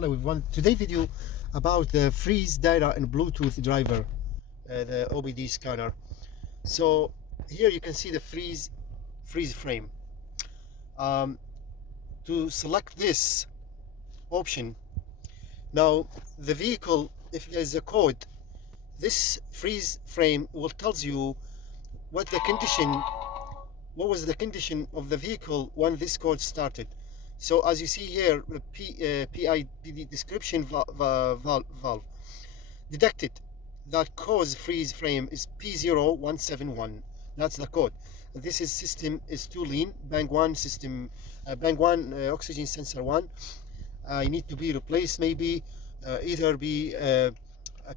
Hello everyone, today video about the Fraze data and Bluetooth driver, the OBDII scanner. So here you can see the freeze frame. To select this option, now the vehicle, if there's a code, this freeze frame will tells you what was the condition of the vehicle when this code started. So as you see here, the PID description valve detected that cause freeze frame is P0171. That's the code. This is system is too lean. Bank 1 system, bank 1 oxygen sensor 1. I need to be replaced, maybe either be a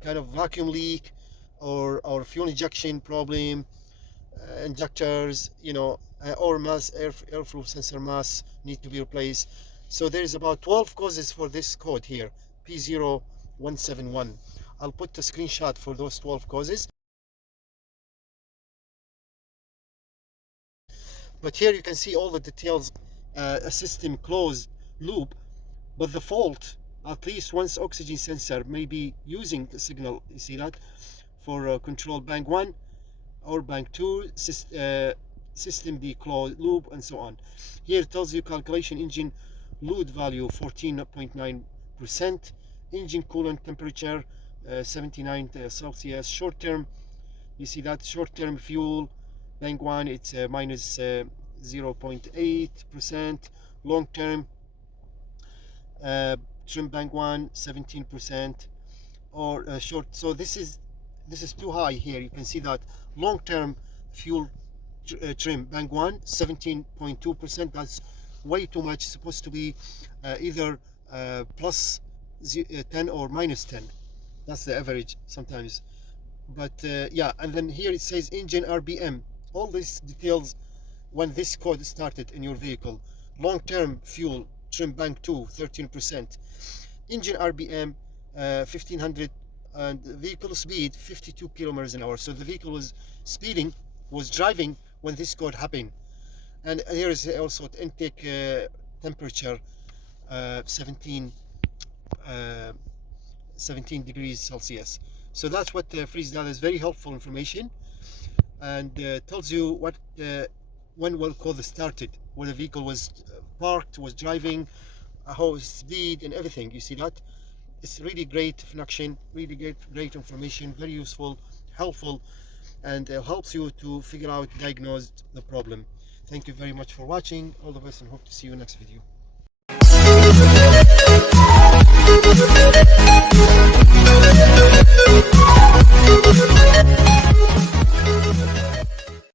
kind of vacuum leak or fuel injection problem, injectors, or airflow sensor mass need to be replaced. So there's about 12 causes for this code here, P0171. I'll put a screenshot for those 12 causes. But here you can see all the details, a system closed loop, but the fault, at least once oxygen sensor may be using the signal, you see that, for control bank 1 or bank 2, system be closed loop, and so on. Here it tells you calculation engine load value 14.9%, engine coolant temperature 79 Celsius, short term, you see that short term fuel bank 1 it's minus 0.8%, long term trim bank 1 17%, or short. So this is too high here. You can see that long term fuel trim bank 1 17.2%. That's way too much. It's supposed to be either plus 10 or minus 10. That's the average sometimes. But yeah, and then here it says engine RPM, all these details when this code started in your vehicle. Long term fuel trim bank 2 13%, engine RPM 1500, and vehicle speed 52 kilometers an hour. So the vehicle was driving when this code happened. And here is also intake temperature 17 degrees Celsius. So that's what Fraze data is. Very helpful information, and tells you what when will code started, when the vehicle was parked, was driving, how speed and everything. You see that? It's really great function, really great information, very useful, helpful, and helps you to figure out, diagnose the problem. Thank you very much for watching. All the best, and hope to see you next video.